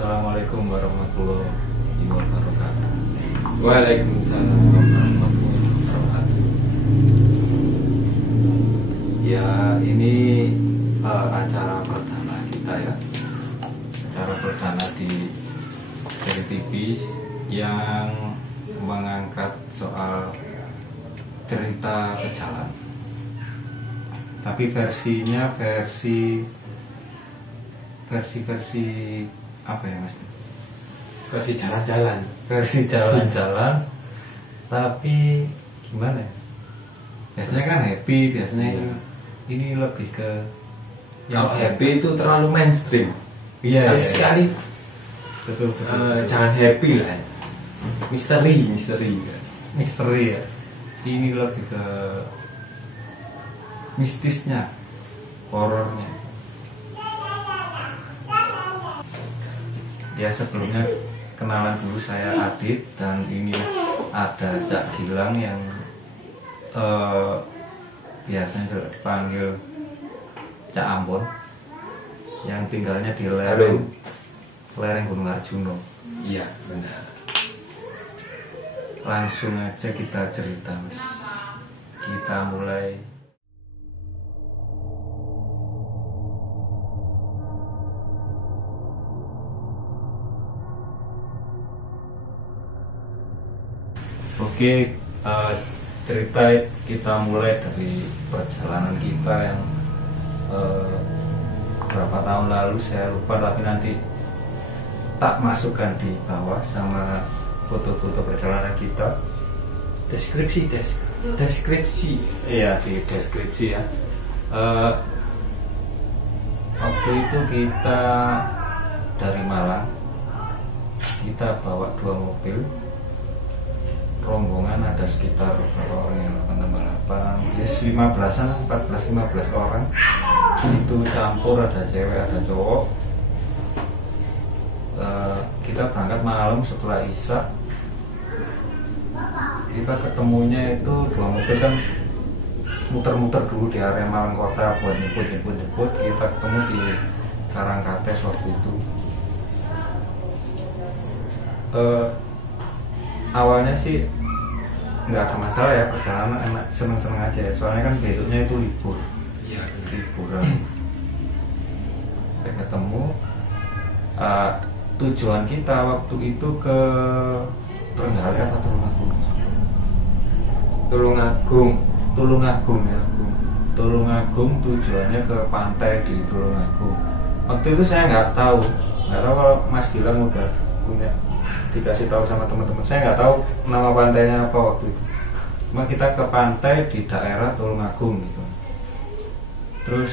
Assalamualaikum warahmatullahi wabarakatuh. Waalaikumsalam warahmatullahi wabarakatuh. Ya, ini acara perdana kita ya. Acara perdana di seri TV yang mengangkat soal cerita pejalan. Tapi versinya versi apa ya Mas? Versi jalan-jalan. Versi jalan-jalan. Tapi gimana ya? Biasanya kan happy, biasanya ini lebih ke Kalau happy itu terlalu mainstream. Iya, sekali. Betul. Jangan happy lah. Misteri. Misteri ya. Ini lebih ke mistisnya, horornya. Ya, sebelumnya kenalan dulu, saya Adit dan ini ada Cak Gilang yang biasanya juga dipanggil Cak Ambon, yang tinggalnya di lereng Gunung Arjuno. Iya, benar. Langsung aja kita cerita, Mas. Kita mulai. Oke, cerita kita mulai dari perjalanan kita yang berapa tahun lalu saya lupa, tapi nanti tak masukkan di bawah sama foto-foto perjalanan kita. Deskripsi. Iya, di deskripsi ya. Waktu itu kita dari Malang, kita bawa 2 mobil. Rombongan ada sekitar berapa orang yang 8 yes, 15-an, 14-15 orang. Itu campur, ada cewek ada cowok. Kita berangkat malam setelah Isya. Kita ketemunya itu 2 mobil kan muter-muter dulu di area Malang Kota buat nyebut. Kita ketemu di Karangkates waktu itu. Awalnya sih nggak ada masalah ya, perjalanan enak, seneng-seneng aja ya. Soalnya kan besoknya itu libur. Iya, Liburan. Sampai ketemu. Tujuan kita waktu itu ke Trenggalek atau Tulungagung? Tulungagung ya. Tulungagung, tujuannya ke pantai di Tulungagung. Waktu itu saya nggak tahu kalau Mas Gilang udah punya dikasih tahu sama teman-teman. Saya nggak tahu nama pantainya apa waktu itu. Cuma kita ke pantai di daerah Tulungagung gitu. Terus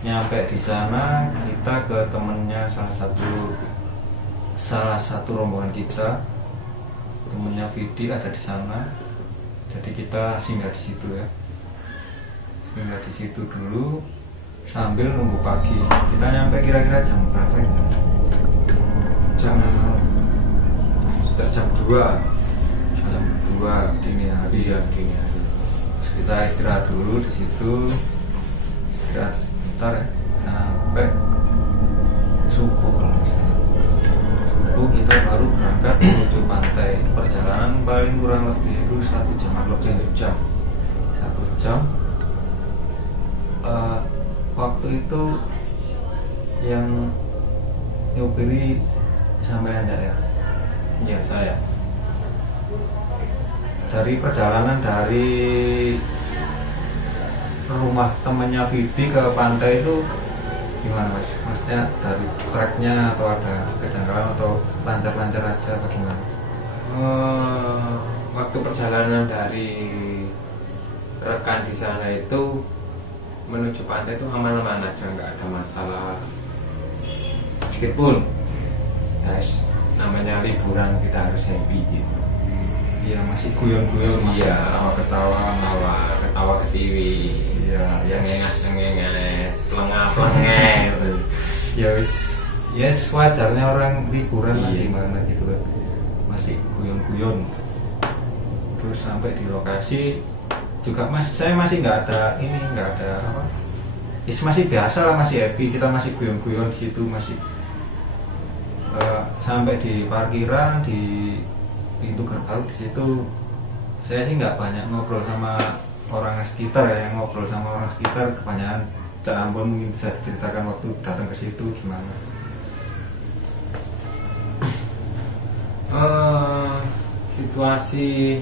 nyampe di sana, kita ke temennya salah satu rombongan kita, temennya Vidi ada di sana. Jadi kita singgah di situ ya. Singgah di situ dulu sambil nunggu pagi. Kita nyampe kira-kira jam berapa ya? Jam 2 dini hari ya, dini hari. Terus kita istirahat dulu di situ, istirahat sebentar ya, sampai subuh. Kalau misalnya subuh kita baru berangkat menuju pantai. Perjalanan paling kurang lebih itu 1 jam lebih, 1 jam. Waktu itu yang nyopiri sampai Anda ya? Ya, saya. Dari perjalanan dari rumah temannya Vidi ke pantai itu gimana Mas? Maksudnya dari treknya atau ada kejanggalan atau lancar-lancar aja apa gimana? Waktu perjalanan dari rekan di sana itu menuju pantai itu aman-aman aja, nggak ada masalah sedikit pun. Guys, namanya liburan kita harus happy gitu. Iya, masih guyon-guyon, masih Iya, ketawa ketiwi. Iya, yang ngengas, pelengah ya yes, wajarnya orang liburan lah, Iya. gimana gitu kan. Masih guyon-guyon. Terus sampai di lokasi juga saya masih nggak ada apa. Masih biasa lah, masih happy, kita masih guyon-guyon di situ, masih sampai di parkiran di pintu gerbang di situ saya sih nggak banyak ngobrol sama orang sekitar ya, yang ngobrol sama orang sekitar kebanyakan Cak Ambon. Mungkin bisa diceritakan waktu datang ke situ gimana? Situasi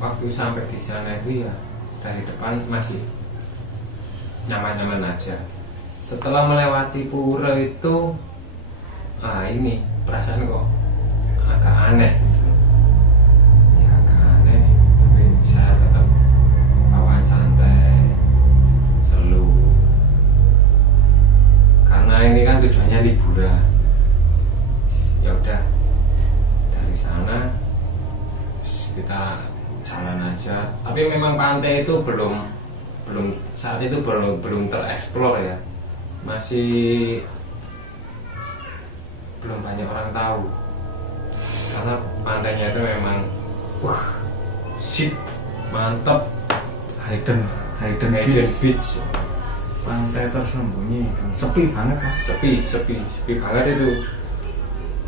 waktu sampai di sana itu ya dari depan masih nyaman-nyaman aja. Setelah melewati pura itu, ini perasaan kok agak aneh. Ya agak aneh, tapi saya tetap bawaan santai, selalu. Karena ini kan tujuannya liburan. Ya udah, dari sana kita jalan aja. Tapi memang pantai itu belum saat itu belum tereksplor ya, masih belum banyak orang tahu karena pantainya itu memang sip, mantap, Hidden beach. Pantai tersembunyi, sepi banget Mas. Sepi banget itu.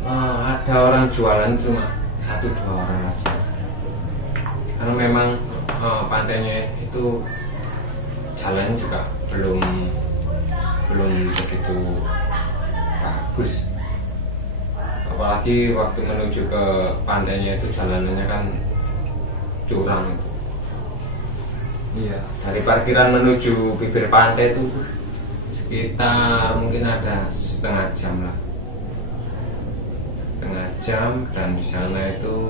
Ada orang jualan cuma 1-2 orang aja karena memang pantainya itu jalan juga belum begitu bagus, apalagi waktu menuju ke pantainya itu jalanannya kan curam. Iya. Dari parkiran menuju bibir pantai itu sekitar mungkin ada setengah jam, dan di sana itu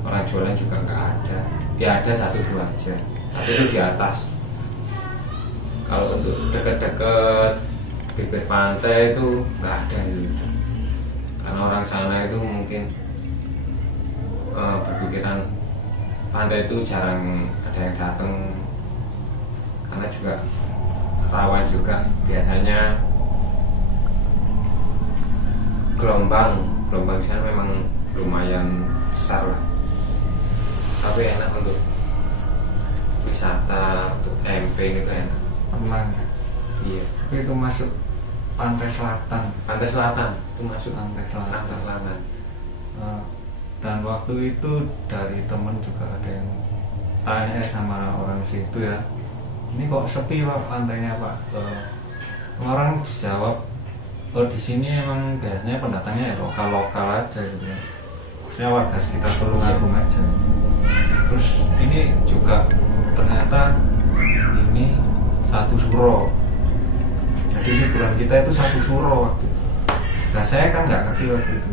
orang jualan juga nggak ada. Ya ada 1-2 aja, tapi itu di atas. Kalau untuk dekat-dekat bibir pantai itu nggak ada itu, karena orang sana itu mungkin berpikiran pantai itu jarang ada yang datang, karena juga rawan juga biasanya gelombang di sana memang lumayan besar lah. Tapi enak untuk wisata, untuk camping itu enak. Tenang ya. Iya. Tapi itu masuk pantai selatan. Pantai selatan itu masuk Pantai selatan. Dan waktu itu dari temen juga ada yang tanya sama orang situ ya, ini kok sepi Pak pantainya Pak? Orang jawab, di sini emang biasanya pendatangnya ya lokal aja gitu ya, maksudnya warga sekitar Tulungagung aja. Terus ini juga ternyata ini satu suro, jadi liburan kita itu satu suro waktu itu. Nah saya kan nggak ngerti waktu itu,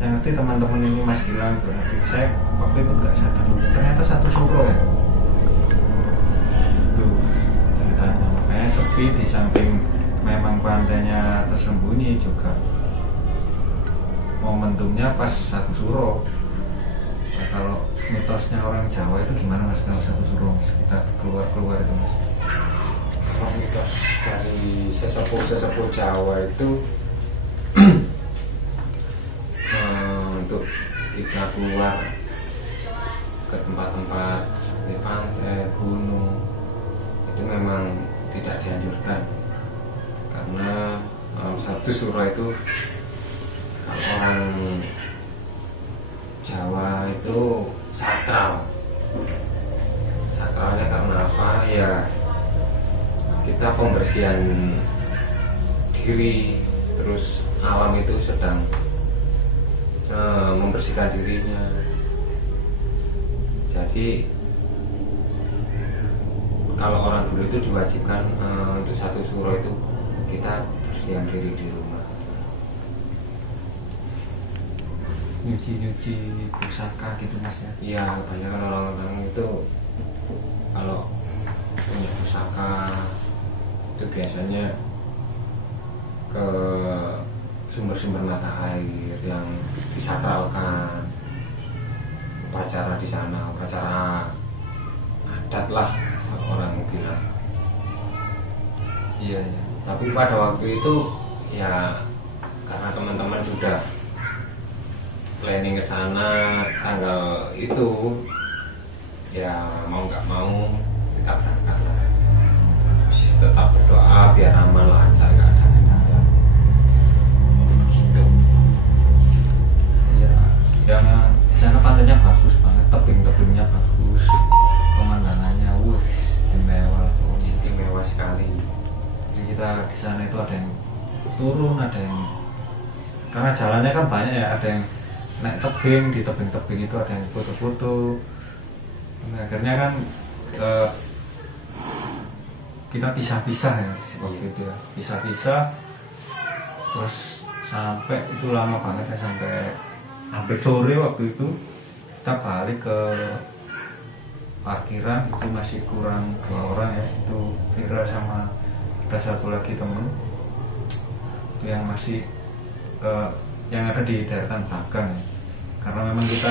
yang ngerti teman-teman ini Mas Gilang juga ngerti. Saya waktu itu nggak sadar ternyata satu suro ya, itu ceritanya. Makanya sepi, di samping memang pantainya tersembunyi juga momentumnya pas satu suro. Nah, kalau mitosnya orang Jawa itu gimana Mas kalau satu suro Mas, kita keluar itu Mas? Kalau mitos dari sesepuh Jawa itu untuk kita keluar ke tempat-tempat di pantai, gunung itu memang tidak dianjurkan, karena satu suro itu kalau orang Jawa itu sakralnya karena apa ya, kita pembersihan diri, terus alam itu sedang membersihkan dirinya. Jadi kalau orang dulu itu diwajibkan untuk satu suro itu kita bersihan diri di rumah, nyuci pusaka gitu Mas ya? Iya, kebanyakan orang-orang itu kalau punya pusaka itu biasanya ke sumber-sumber mata air yang disakralkan, upacara di sana, upacara adat lah orang bilang. Iya. Tapi pada waktu itu ya karena teman-teman sudah planning ke sana tanggal itu, ya mau nggak mau kita berangkat lah. Tetap berdoa biar aman lancar, nggak ada kendala. Gitu. bagus banget, tebing-tebingnya bagus, pemandangannya istimewa sekali. jadi kita di sana itu ada yang turun, ada yang karena jalannya kan banyak ya, ada yang naik tebing, di tebing-tebing itu ada yang foto-foto. Nah, akhirnya kan kita pisah-pisah ya waktu itu ya, pisah-pisah terus sampai itu lama banget ya, sampai hampir sore waktu itu kita balik ke parkiran. Itu masih kurang 2 orang ya, itu Vira sama ada satu lagi temen itu yang masih yang ada di daerah belakang ya. Karena memang kita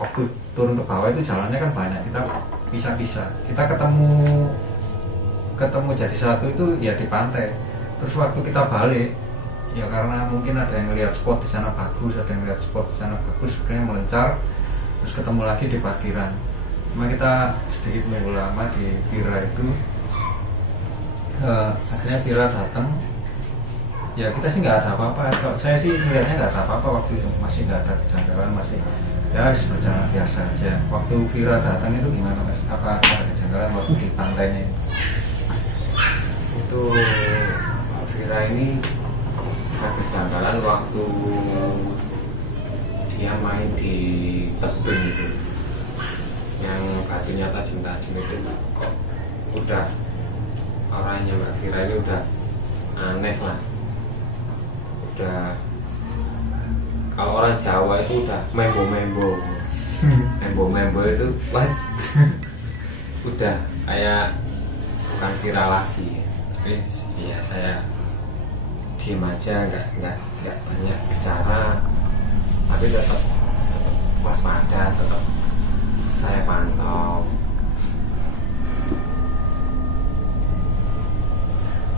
waktu turun ke bawah itu jalannya kan banyak, kita pisah-pisah, kita ketemu jadi satu itu ya di pantai. Terus waktu kita balik ya karena mungkin ada yang lihat spot di sana bagus, ada yang lihat spot di sana bagus, sebenarnya melencar terus ketemu lagi di parkiran. Cuma kita sedikit nunggu lama di Vira itu. Akhirnya Vira datang. Ya kita sih nggak ada apa-apa. Kalau saya sih melihatnya nggak ada apa-apa waktu itu, masih nggak ada kejanggalan, masih ya berjalan biasa aja. Waktu Vira datang itu gimana mas? Apa ada kejanggalan waktu di pantainya? Itu Vira ini ada kejanggalan waktu dia main di tebing itu, yang batunya tajam-tajam itu kok udah orangnya Mbak Vira ini udah aneh lah. Udah kalau orang Jawa itu udah membo-membo itu udah kayak bukan Vira lagi. Tapi ya saya diem aja, nggak banyak bicara, tapi tetap waspada, tetap saya pantau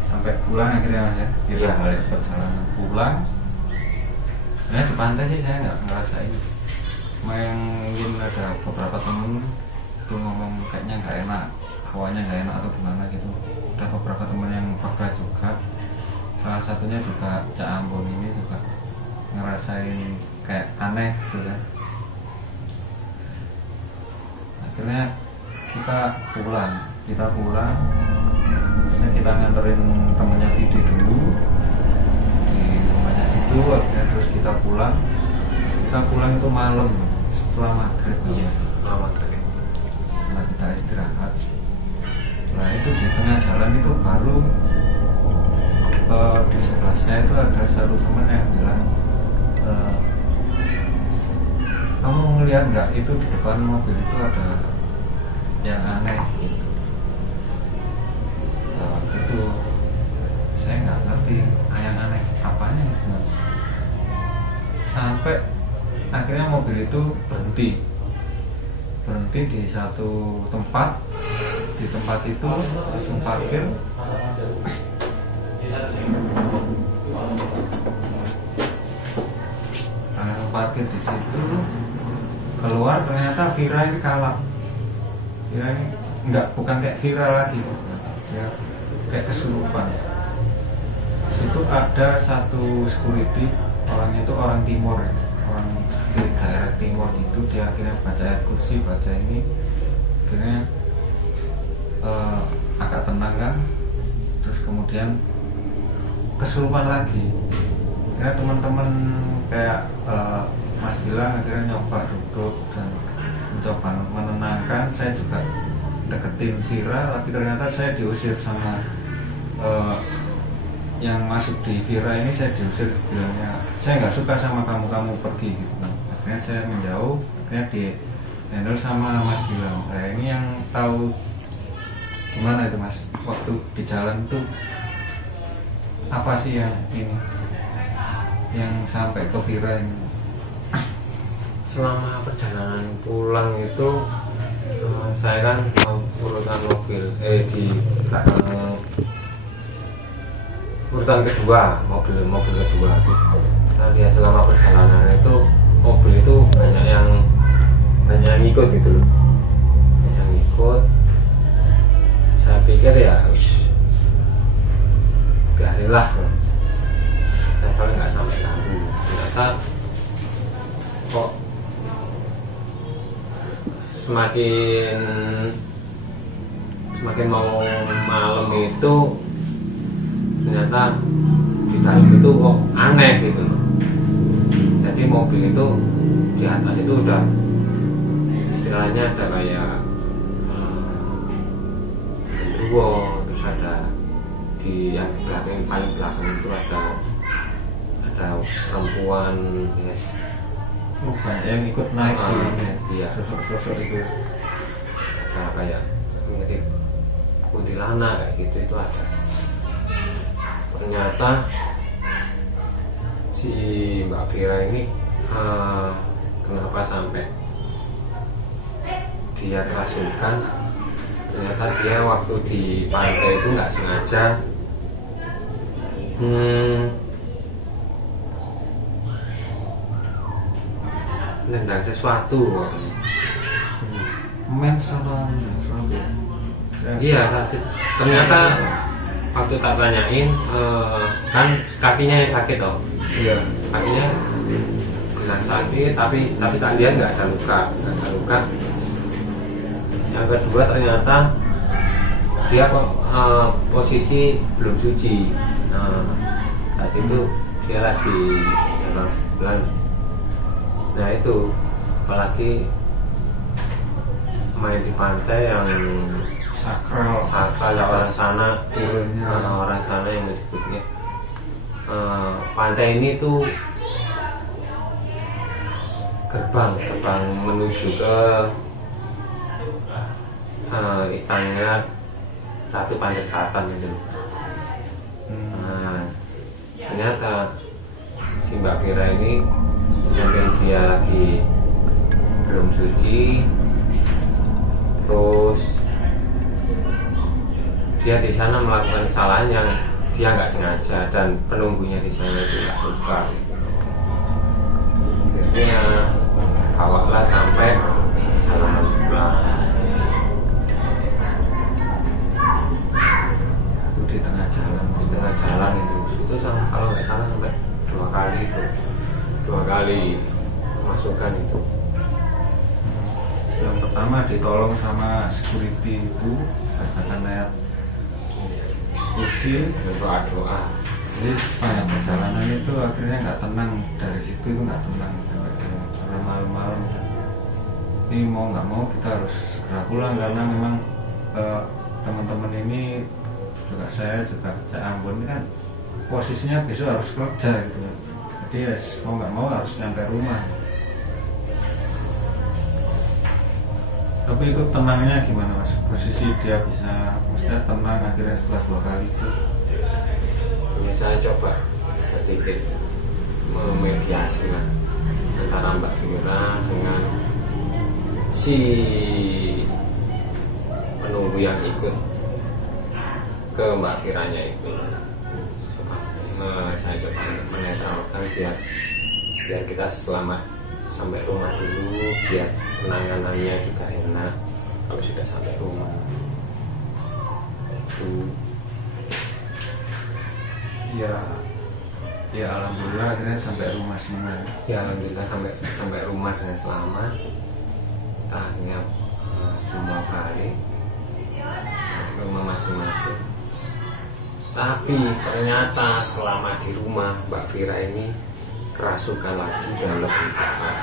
sampai pulang akhirnya mas ya. Kita balik perjalanan pulang. Nah di pantai sih saya nggak ngerasain, cuma yang mungkin ada beberapa temen itu ngomong kayaknya nggak enak, hawanya nggak enak atau gimana gitu. Ada beberapa temen yang pernah juga, salah satunya juga Cak Ambon ini juga ngerasain kayak aneh gitu kan. Akhirnya kita pulang, terusnya kita nganterin temennya Vidi dulu di rumahnya situ. Akhirnya terus kita pulang itu malam setelah maghrib. Iya, setelah maghrib, setelah kita istirahat. Nah itu di tengah jalan itu baru di sebelah saya itu ada satu teman yang bilang, kamu ngelihat nggak itu di depan mobil itu ada yang aneh gitu. Itu saya nggak ngerti yang aneh apanya gitu. Sampai akhirnya mobil itu berhenti di satu tempat. Di tempat itu langsung parkir. Parkir di situ, keluar ternyata Vira ini kalah. Vira ini bukan kayak Vira lagi, dia kayak kesurupan. Situ ada satu security, orangnya itu orang timur, orang di daerah timur itu. Dia akhirnya baca ayat kursi, baca ini, akhirnya agak tenang kan. Terus kemudian kesurupan lagi. Akhirnya teman-teman kayak Mas Gilang akhirnya nyoba duduk dan mencoba menenangkan. Saya juga deketin Vira, tapi ternyata saya diusir sama yang masuk di Vira ini. Saya diusir, bilangnya saya nggak suka sama kamu pergi gitu. Akhirnya saya menjauh, akhirnya di handle sama Mas Gilang. Nah ini yang tahu gimana itu mas, waktu di jalan tuh apa sih yang ini yang sampai ke Vira ini? Selama perjalanan pulang itu saya kan urutan mobil di belakang, urutan kedua, mobil kedua. Nah dia selama perjalanan itu mobil itu banyak yang ikut gitu loh, yang ikut. Saya pikir ya biarilah, saya soalnya nggak sampai ganggu. Ternyata kok semakin mau malam itu ternyata di dalam itu kok aneh gitu loh. Jadi mobil itu di atas itu udah istilahnya ada kayak genderuwo, terus ada di yang belakang, paling belakang itu ada perempuan, yes. Oh, banyak yang ikut naik ini ya. Iya. Sosok-sosok itu Ada kayak mirip kuntilanak kayak gitu, itu ada. Ternyata si Mbak Vira ini kenapa sampai dia kerasukan? Ternyata dia waktu di pantai itu nggak sengaja nendang sesuatu. men sama sesuatu. Iya, ternyata waktu tak tanyain kan kakinya yang sakit toh. Iya. Kakinya bilang sakit, tapi tak lihat nggak ada luka. Yang kedua ternyata dia kok posisi belum suci. Saat itu dia lagi dalam bulan. Nah itu apalagi main di pantai yang sakral ya, orang sana puranya. orang sana yang menyebutnya pantai ini tuh gerbang menuju ke istananya Ratu Pantai Selatan itu. Ternyata si Mbak Vira ini sampai dia lagi belum suci, terus dia di sana melakukan kesalahan yang dia nggak sengaja dan penunggunya di sana itu nggak suka. Akhirnya bawalah sampai salaman pulang. Itu di tengah jalan Itu kalau nggak salah sampai dua kali masukan itu. Yang pertama ditolong sama security itu bacakan ayat kursi, Doa. jadi sepanjang perjalanan itu akhirnya nggak tenang, dari situ itu nggak tenang karena malam-malam. Ini mau nggak mau kita harus segera pulang karena memang teman-teman ini juga saya juga Cak Ambon ini kan posisinya besok harus kerja gitu, jadi ya mau nggak mau harus nyampe rumah. Tapi itu tenangnya gimana mas? Posisi dia bisa, maksudnya tenang akhirnya setelah 2 kali itu? Ini saya coba sedikit memediasi lah antara Mbak Vira dengan si penunggu yang ikut ke Mbak Viranya itu. Saya coba menetralkan biar kita selamat sampai rumah dulu, biar penanganannya juga enak kalau sudah sampai rumah. Ya alhamdulillah akhirnya sampai rumah semua. Ya alhamdulillah sampai rumah dengan selamat. Kita akhirnya semua balik ke rumah masing-masing. Tapi ternyata selama di rumah Mbak Vira ini kerasukan lagi dan lebih parah.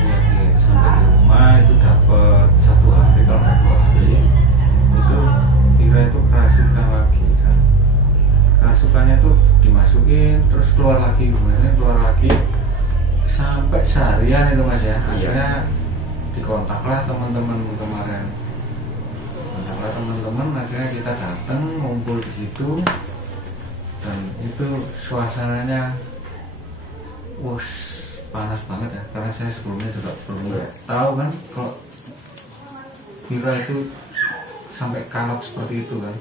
Ya, sampai di rumah itu dapat 1 hari kalau nggak 2 hari itu Vira itu kerasukan lagi kan. Kerasukannya tuh dimasukin terus keluar lagi, kemudian keluar lagi sampai seharian itu mas ya. Akhirnya dikontaklah teman-teman kemarin. Kontaklah teman-teman, akhirnya kita datang ngumpul di situ. Dan itu suasananya panas banget ya, karena saya sebelumnya juga belum tahu kan kalau Vira itu sampai kalap seperti itu kan.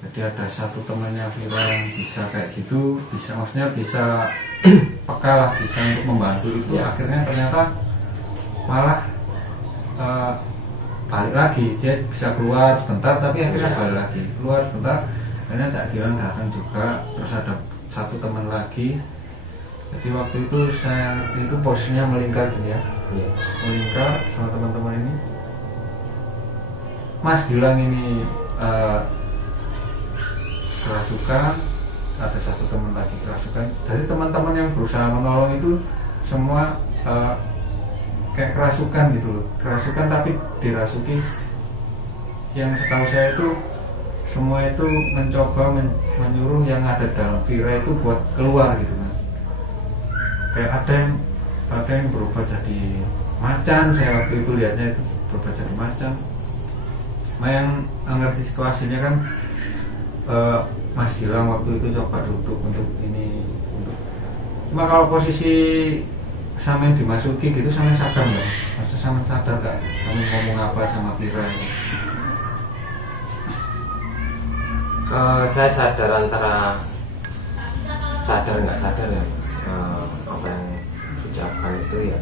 Jadi ada satu temannya Vira yang bisa kayak gitu, bisa maksudnya bisa peka lah, bisa untuk membantu itu. Akhirnya ternyata malah balik lagi, dia bisa keluar sebentar tapi akhirnya balik lagi, keluar sebentar. Akhirnya Cak Gilang datang juga, terus ada satu teman lagi Jadi waktu itu saya itu posisinya melingkar gini ya, melingkar sama teman-teman ini. Mas Gilang ini kerasukan, ada satu teman lagi kerasukan. Jadi teman-teman yang berusaha menolong itu semua kayak kerasukan gitu loh, kerasukan tapi dirasuki. Yang setahu saya itu semua itu mencoba menyuruh yang ada dalam vira itu buat keluar gitu kan. Kayak ada yang berubah jadi macan, saya waktu itu lihatnya itu berubah jadi macan. Nah yang ngerti situasinya kan Mas Gilang waktu itu coba duduk untuk ini, cuma kalau posisi sama yang dimasuki gitu sama sadar nggak? Maksudnya sama sadar nggak? Sama ngomong apa sama Vira? Saya sadar antara sadar nggak sadar ya Mas. Apa yang diucapkan itu ya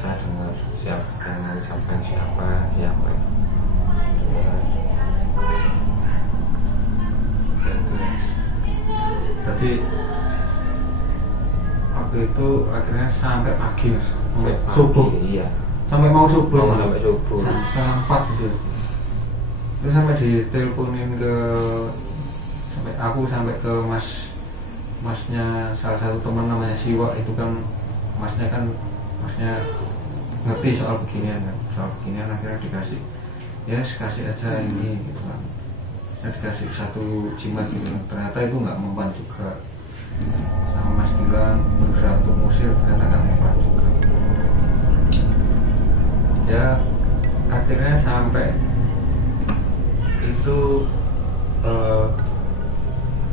saya dengar siapa yang mengucapkan siapa dengar. Jadi waktu itu akhirnya sampai pagi Mas, subuh. Iya. Sampai mau subuh. Sampai subuh. Setengah 4 gitu. Terus sampai diteleponin ke sampai ke masnya salah satu teman namanya Siwa itu kan masnya ngerti soal beginian akhirnya dikasih kasih aja ini gitu kan. Saya dikasih satu jimat gitu kan. Ternyata itu nggak mempan juga, sama Mas Gilang berusaha untuk ngusir ternyata nggak mempan juga. Ya akhirnya sampai itu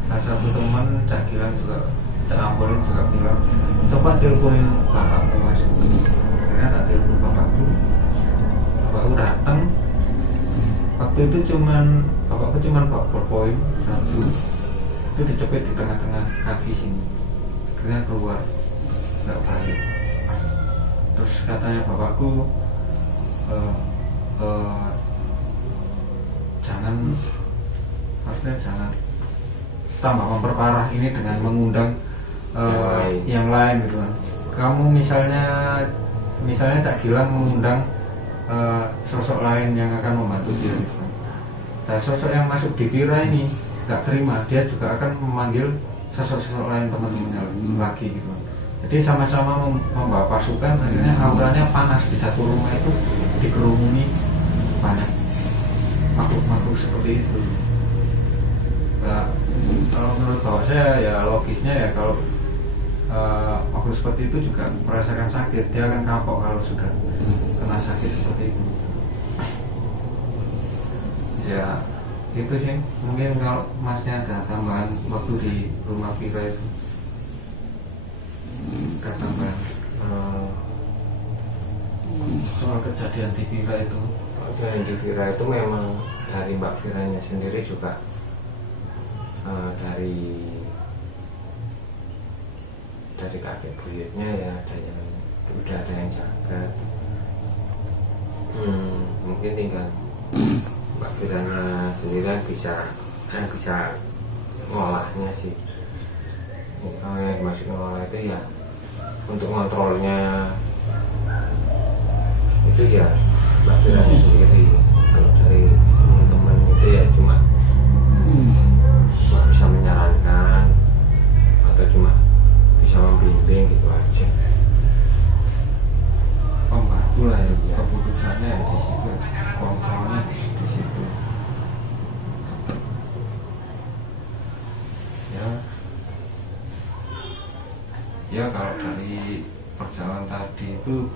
salah satu teman Cak Gilang juga, Cak Ambolin juga bilang coba teleponin bapakku Mas. Akhirnya tak telepon bapakku datang. Waktu itu bapakku cuman bawa poin satu, itu dicepit di tengah-tengah kaki sini, akhirnya keluar nggak balik. Terus katanya bapakku jangan tambah memperparah ini dengan mengundang yang lain gitu kan. Kamu misalnya Cak Gilang mengundang sosok lain yang akan membantu dia gitu kan. Nah, sosok yang masuk di Vira ini nggak terima, dia juga akan memanggil sosok-sosok lain teman-temannya lagi gitu kan. Jadi sama-sama membawa pasukan, akhirnya auranya panas di satu rumah itu, dikerumuni banyak makhluk-makhluk seperti itu. Nah, kalau menurut bahwa saya ya logisnya ya kalau makhluk seperti itu juga merasakan sakit, dia akan kapok kalau sudah kena sakit seperti itu. Ya itu sih, mungkin kalau masnya ada tambahan waktu di rumah Vira itu, ada tambahan soal kejadian di Vira itu. Kejadian di Vira itu memang dari Mbak Viranya sendiri juga dari kakek buyutnya ya udah ada yang jaga. Mungkin tinggal Mbak Viranya sendiri yang bisa ngolahnya sih. Kalau yang masuk ngolah itu ya untuk kontrolnya itu ya Mbak Viranya sendiri. Kalau dari teman-teman itu ya cuma bisa menyarankan atau cuma bisa membimbing gitu aja. Pembantu lah ya, keputusannya di situ, kontrolnya di situ. Ya kalau dari perjalanan tadi itu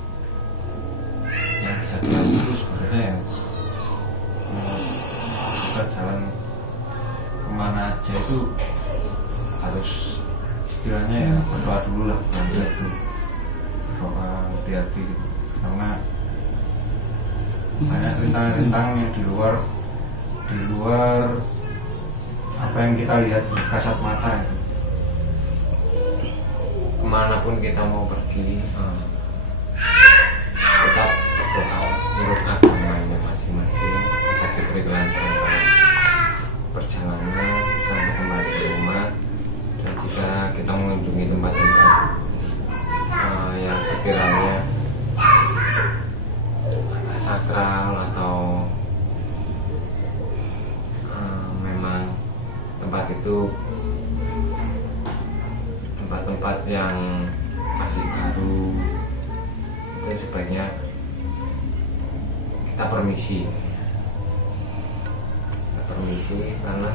yang bisa diambil sebenarnya ya kita jalan kemana aja itu harus istilahnya ya berdoa dulu lah, berdoa hati-hati gitu, karena banyak rintang-rintang yang di luar apa yang kita lihat kasat mata itu. Kemanapun kita mau pergi tetap berdoa menurut agamanya masing-masing, kita diberi kelancaran perjalanan sampai kembali ke rumah, dan jika kita mengunjungi tempat-tempat yang sekiranya sakral atau memang tempat itu tempat-tempat yang masih baru, itu sebaiknya kita permisi karena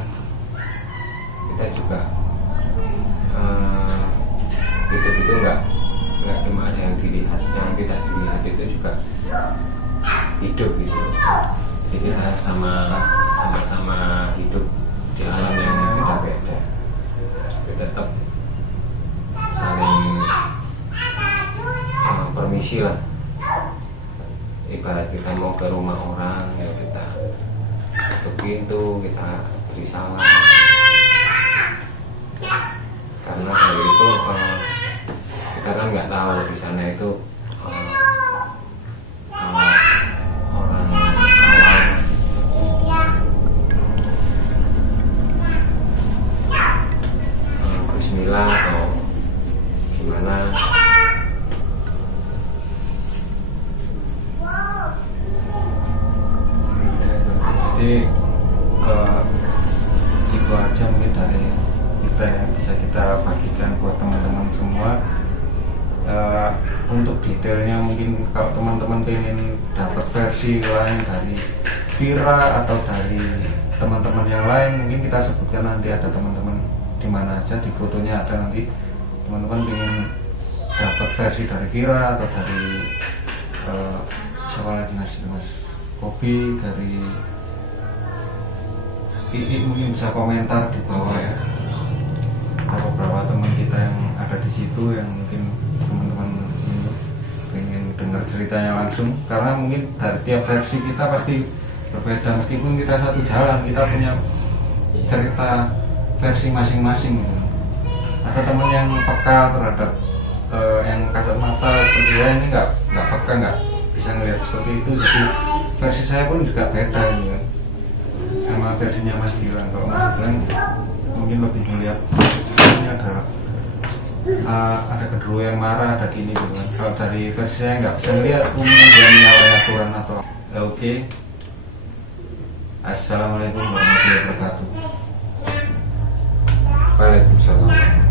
kita juga itu nggak cuma ada yang dilihat, yang tidak dilihat itu juga hidup gitu. Jadi kita sama-sama hidup di alam yang beda-beda, tapi tetap saling permisi lah. Ibarat kita mau ke rumah orang, ya kita tutup pintu, kita beri salam, karena dari itu kita kan nggak tahu di sana itu orang awam Bismillah atau gimana. Jadi itu aja mungkin dari kita yang bisa kita bagikan buat teman-teman semua. Untuk detailnya mungkin kalau teman-teman pengen dapat versi lain dari Vira atau dari teman-teman yang lain, mungkin kita sebutkan nanti, ada teman-teman di mana aja, di fotonya ada, nanti teman-teman pengen dapat versi dari Vira atau dari siapa lagi, Mas Kobi, dari mungkin bisa komentar di bawah ya. Ada beberapa teman kita yang ada di situ yang mungkin teman-teman pengen dengar ceritanya langsung, karena mungkin dari tiap versi kita pasti berbeda, meskipun kita satu jalan, kita punya cerita versi masing-masing. Ada teman yang peka terhadap yang kasat mata seperti saya ini nggak peka, nggak bisa ngelihat seperti itu, jadi versi saya pun juga beda ini kan, sama versinya Mas Gilang. Kalau Mas Gilang mungkin lebih melihat ini ada kedua yang marah, ada gini gitu kan. Kalau dari versi saya nggak bisa melihat umum dia menyalahi aturan atau oke. Assalamualaikum warahmatullahi wabarakatuh. Waalaikumsalam.